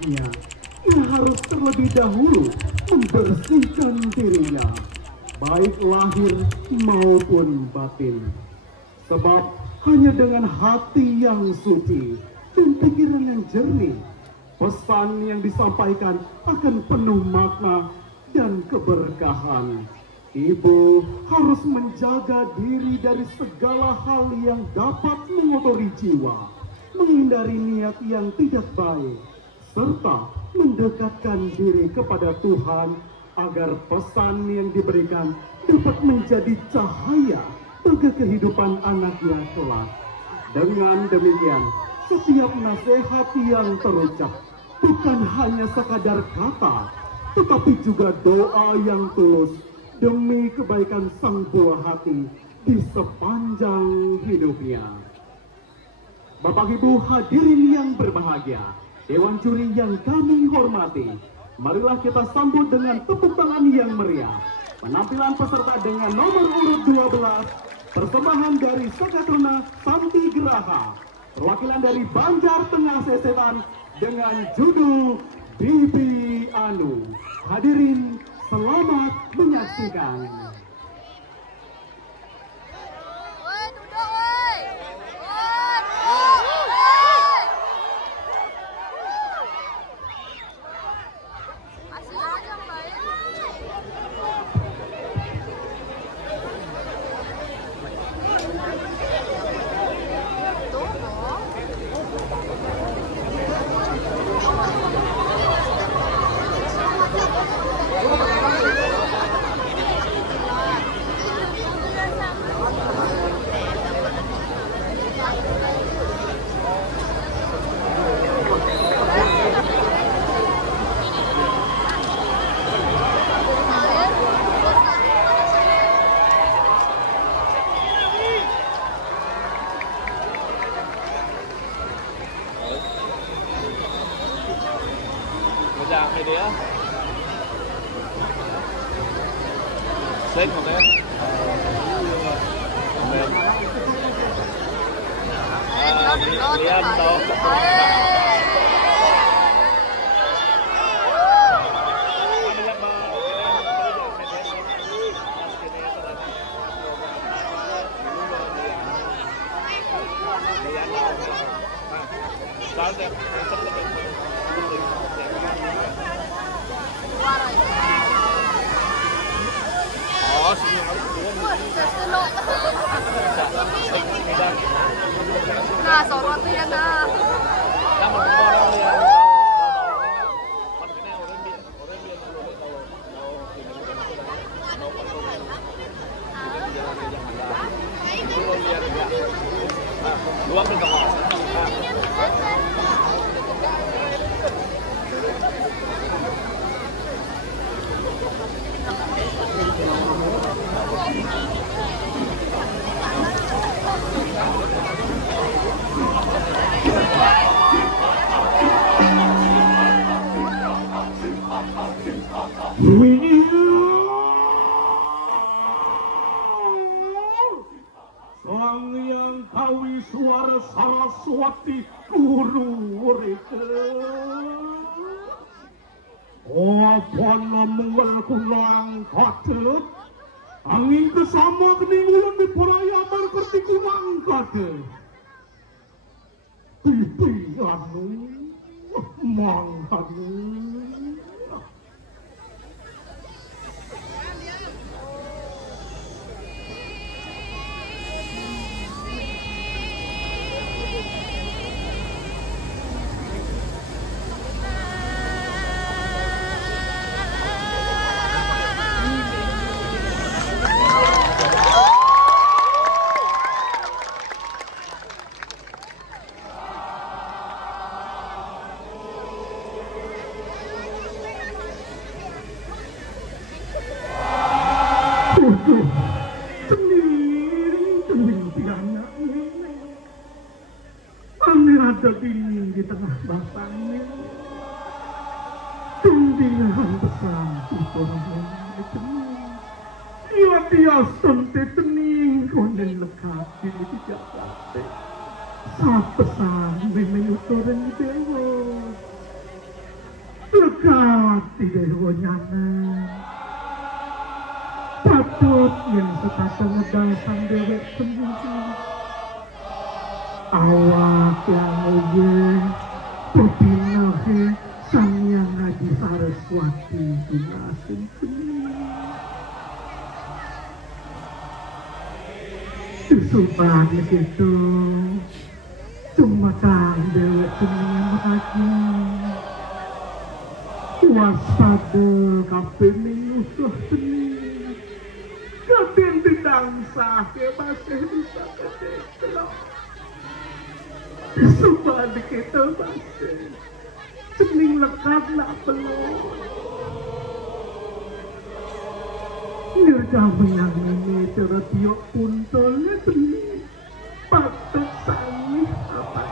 anaknya, ia harus terlebih dahulu membersihkan dirinya, baik lahir maupun batin. Sebab hanya dengan hati yang suci dan pikiran yang jernih, pesan yang disampaikan akan penuh makna dan keberkahan. Ibu harus menjaga diri dari segala hal yang dapat mengotori jiwa, menghindari niat yang tidak baik, serta mendekatkan diri kepada Tuhan agar pesan yang diberikan dapat menjadi cahaya bagi kehidupan anaknya kelak. Dengan demikian, setiap nasihat yang terucap bukan hanya sekadar kata, tetapi juga doa yang tulus demi kebaikan sang buah hati di sepanjang hidupnya. Bapak Ibu hadirin yang berbahagia, Dewan Juri yang kami hormati, marilah kita sambut dengan tepuk tangan yang meriah penampilan peserta dengan nomor urut 12, persembahan dari Sakatruna Santi Geraha, perwakilan dari Banjar Tengah Sesetan dengan judul Bibi Anu. Hadirin, selamat menyaksikan. Dia xích một cái đi ăn đâu Nah, sorot ya nah. Dua bintang. Sang yang kawi suara Saraswati guru mereka. Apa namungal kulang kata, angin kesama keningulan di perayaan kerti kulang kata. Pipi anu, manghanu. Tening piana ini. Ane ada dingin di tengah batangnya. Tindingan besar di porongnya tening. Dia sente tening konen lekat di Jakarta. Saat besar memang uturan dewa. Berkati dewanyana patut yang setasa ngedasang dewek sendiri awak yang uye pepinahe sang yang ngaji Saraswati dinasin Susupan gitu cuma kang dewek sendiri bahagia waspada kabeh minuh seni kabeh bidangsa masih bisa kedelok semua kita masih cening lekat nak belum nirjama yang ini tertiok puntolnya seni patut sangi apa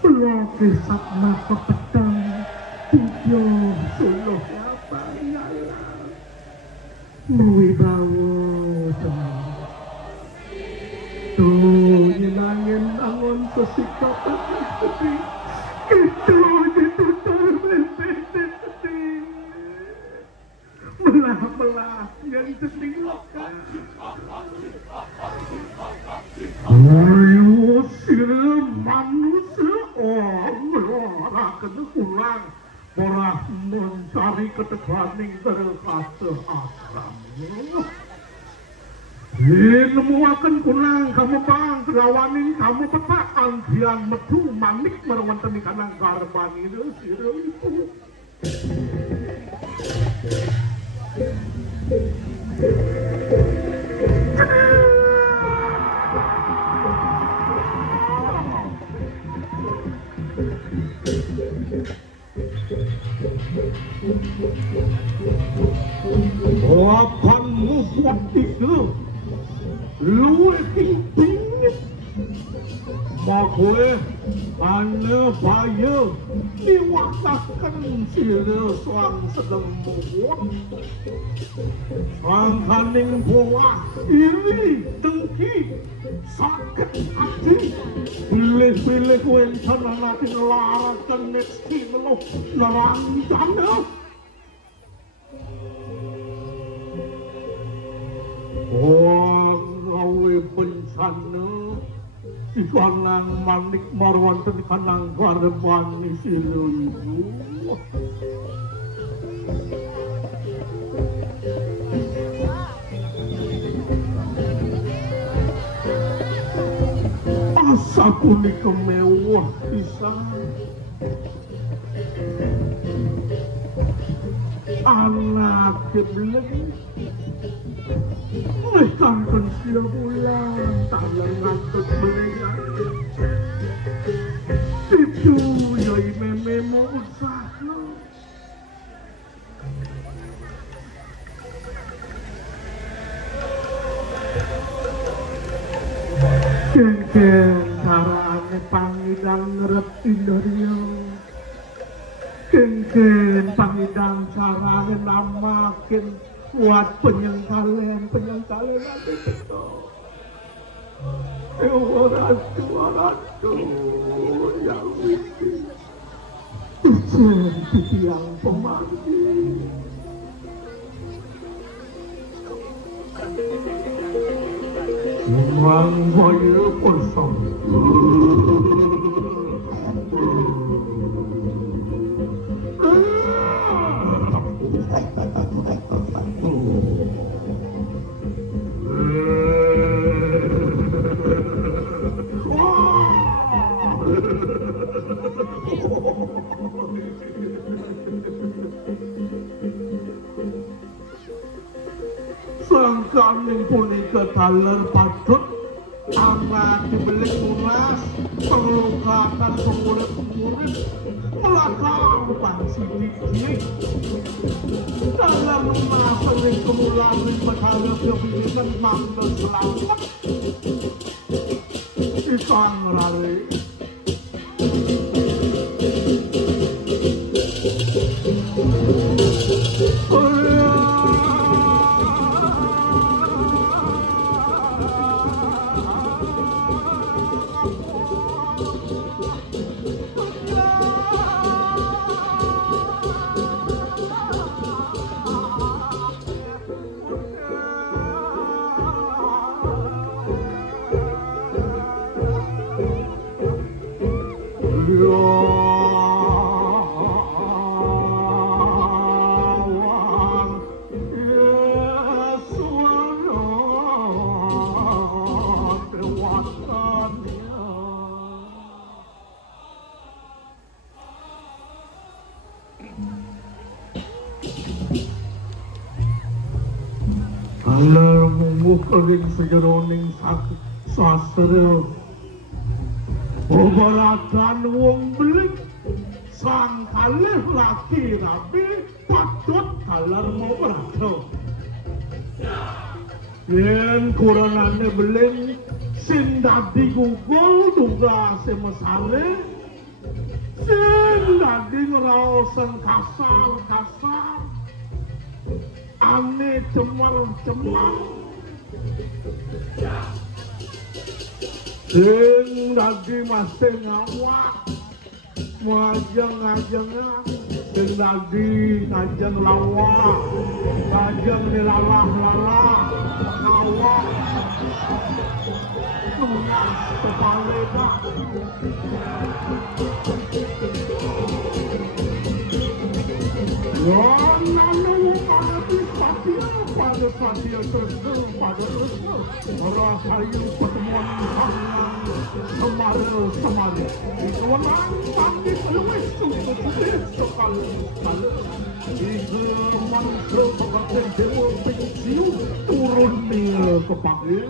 belum kisah maka petang tujuh suluh apa nyala wibawa tenang tuh nyenangin angon sesikapan sedih kita ditutur sedih belah-belah yang sedih lekat ayo sirem manusia kena pulang orang mencari keteganing terkata asam nemu akan pulang kamu bang kerawanin kamu petak antian metu manik merawantani kanang garban itu sirem itu akan membuat itu lu tinggi boleh ane bayar diwaktakan sila suang sedang membuat angkaning buah ini dengki sakit hati pilih-pilih rencana nanti larakan meski menuh larang jana gawe bencana si kanang manik marwanten kanang garban si lulu asa kuning kemewah pisan anak kebleng kanton sila bulan talang ngantot melihat itu yoi meme mau usaha kengkeng carane pangidang ngerti dari kengkeng pangidang carane namakin buat penyengkalian ada itu ratu yang itu yang pemandi memang saya kosong sangkaning punika taler patut amat dibelik lunas pengelukatan pemurid-pemurid melakang pangsi dikik dalam masa yang kemulan berharap kebilikan mantel selamat ikan rale Alar mumuh kering sejeroning sastra Obaradan wong beling sang kalih laki rabi patut kalar mau berado yen kuranane beling sing dadi gugul duga semesare sing dadi ngraosen kasar ane cemar sing dadi masih ngawak ngajeng sing dadi ngajeng lawak ngajeng nilalah awak lunas kepalena nanu pada satia terus pada orang kayu pertemuan semarin itu orang pasti luwes sekali itu manusia pakai dewa pensiu turun ke pagi